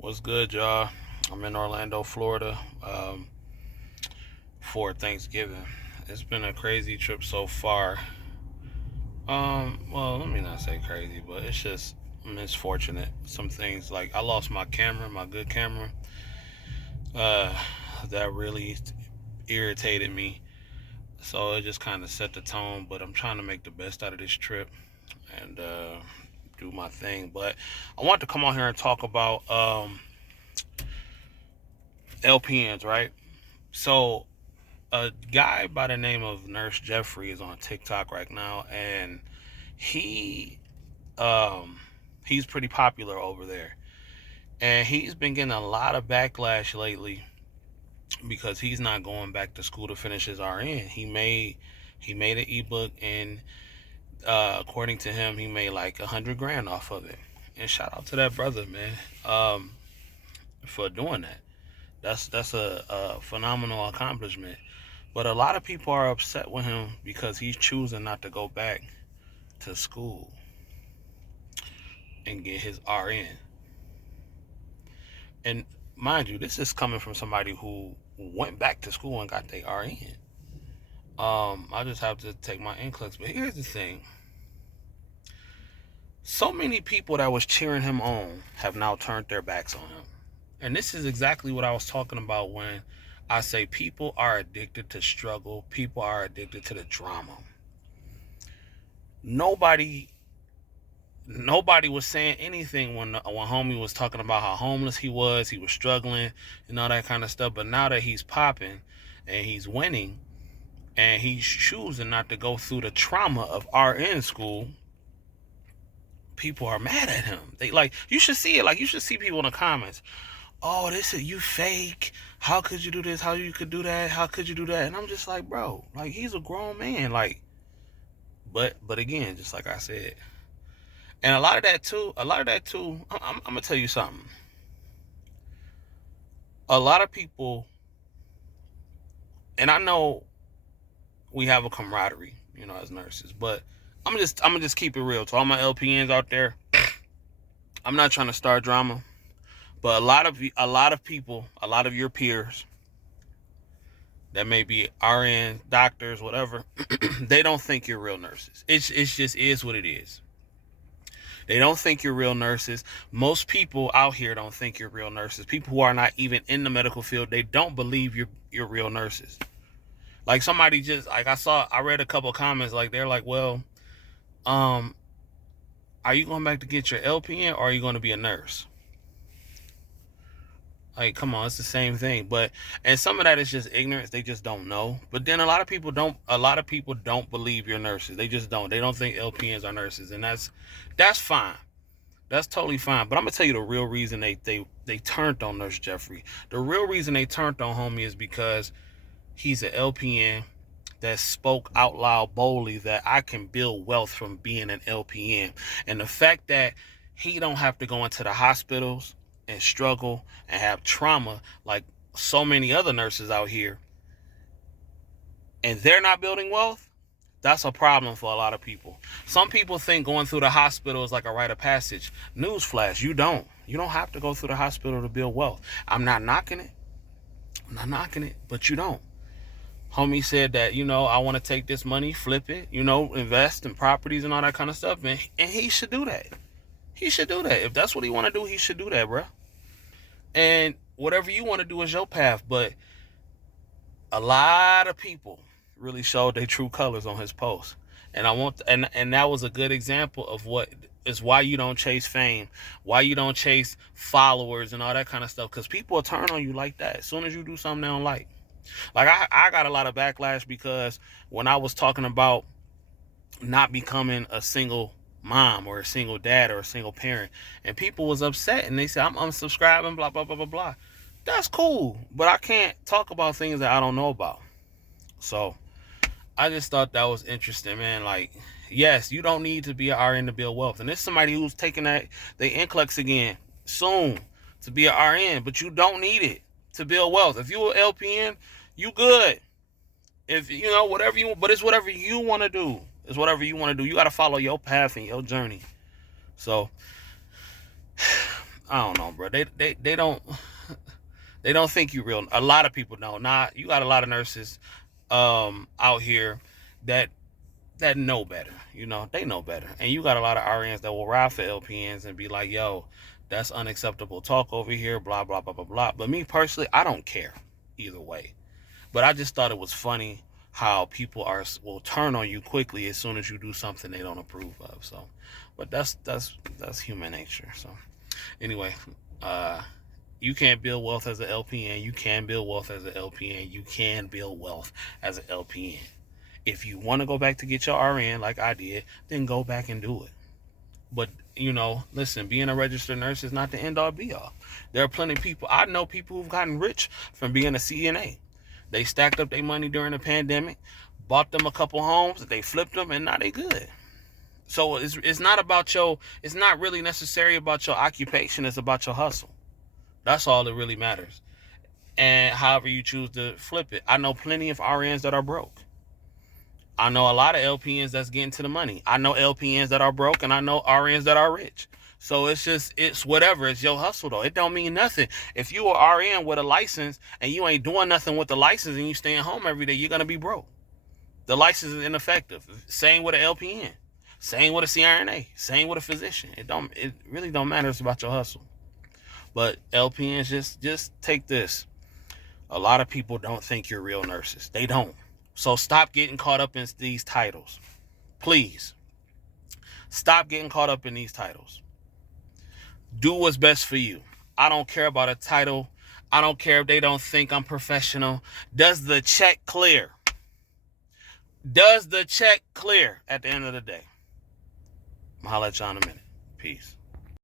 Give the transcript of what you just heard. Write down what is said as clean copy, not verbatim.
What's good, y'all? I'm in Orlando, Florida, for Thanksgiving. It's been a crazy trip so far. Well, let me not say crazy, but it's just misfortunate. Some things like I lost my camera, my good camera. Uh, that really irritated me. So it just kind of set the tone. But I'm trying to make the best out of this trip and do my thing. But I want to come on here and talk about LPNs, right? So a guy by the name of Nurse Jeffrey is on TikTok right now, and he um he's pretty popular over there, and he's been getting a lot of backlash lately because he's not going back to school to finish his RN. He made an ebook, and according to him, he made like 100 grand off of it. And shout out to that brother, man, for doing that. That's a phenomenal accomplishment. But a lot of people are upset with him because he's choosing not to go back to school and get his RN. And mind you, this is coming from somebody who went back to school and got their RN. I just have to take my NCLEX. But here's the thing. So many people that was cheering him on have now turned their backs on him. And this is exactly what I was talking about when I say people are addicted to struggle. People are addicted to the drama. Nobody was saying anything when homie was talking about how homeless he was struggling and all that kind of stuff. But now that he's popping and he's winning and he's choosing not to go through the trauma of RN school, people are mad at him. They like, you should see it. Like, you should see people in the comments. Oh, this is you fake. How could you do this? How you could do that? How could you do that? And I'm just like, bro, like, he's a grown man. Like, but again, just like I said, and a lot of that too, I'm gonna tell you something. A lot of people, and I know we have a camaraderie, as nurses, but I'm gonna just keep it real to all my LPNs out there. I'm not trying to start drama, but a lot of people, a lot of your peers that may be RN, doctors, whatever, they don't think you're real nurses. It's just is what it is. They don't think you're real nurses. Most people out here don't think you're real nurses. People who are not even in the medical field, they don't believe you're real nurses. Like, somebody just, like, I read a couple of comments, like, they're like, well, are you going back to get your LPN, or are you going to be a nurse? Like, come on, it's the same thing. And some of that is just ignorance. They just don't know. But then a lot of people don't believe you're nurses. They just don't. They don't think LPNs are nurses. And that's fine. That's totally fine. But I'm going to tell you the real reason they turned on Nurse Jeffrey. The real reason they turned on homie is because he's an LPN that spoke out loud boldly that I can build wealth from being an LPN. And the fact that he don't have to go into the hospitals and struggle and have trauma like so many other nurses out here, and they're not building wealth, that's a problem for a lot of people. Some people think going through the hospital is like a rite of passage. Newsflash, you don't. You don't have to go through the hospital to build wealth. I'm not knocking it, but you don't. Homie said that, I want to take this money, flip it, invest in properties and all that kind of stuff, and he should do that. He should do that. If that's what he want to do, he should do that, bro. And whatever you want to do is your path, but a lot of people really showed their true colors on his post. And and that was a good example of what is why you don't chase fame, why you don't chase followers and all that kind of stuff, because people will turn on you like that as soon as you do something they don't like. Like, I got a lot of backlash because when I was talking about not becoming a single mom or a single dad or a single parent, and people was upset and they said I'm unsubscribing, blah blah blah blah blah. That's cool, but I can't talk about things that I don't know about. So I just thought that was interesting, man. Like, yes, you don't need to be an RN to build wealth, and there's somebody who's taking that they NCLEX again soon to be an RN, but you don't need it to build wealth. If you're an LPN, you good. If whatever you, but it's whatever you want to do. It's whatever you want to do. You got to follow your path and your journey. So I don't know, bro. bro. They don't they don't think you real. A lot of people don't. Nah, you got a lot of nurses out here that know better. You know, they know better. And you got a lot of RNs that will ride for LPNs and be like, yo, that's unacceptable talk over here, blah, blah, blah, blah, blah. But me personally, I don't care either way. But I just thought it was funny how people will turn on you quickly as soon as you do something they don't approve of. So, but that's human nature. So, anyway, you can't build wealth as an LPN. You can build wealth as an LPN. You can build wealth as an LPN. If you want to go back to get your RN like I did, then go back and do it. But, you know, listen, being a registered nurse is not the end all be all. There are plenty of people. I know people who've gotten rich from being a CNA. They stacked up their money during the pandemic, bought them a couple homes, they flipped them, and now they good. So it's not about it's not really necessary about your occupation. It's about your hustle. That's all that really matters. And however you choose to flip it. I know plenty of RNs that are broke. I know a lot of LPNs that's getting to the money. I know LPNs that are broke, and I know RNs that are rich. So it's whatever. It's your hustle, though. It don't mean nothing. If you are RN with a license and you ain't doing nothing with the license and you staying home every day, you're going to be broke. The license is ineffective. Same with an LPN. Same with a CRNA. Same with a physician. It really don't matter. It's about your hustle. But LPNs, just take this. A lot of people don't think you're real nurses. They don't. So stop getting caught up in these titles. Please. Stop getting caught up in these titles. Do what's best for you. I don't care about a title. I don't care if they don't think I'm professional. Does the check clear? Does the check clear at the end of the day? I'll holler at y'all in a minute. Peace.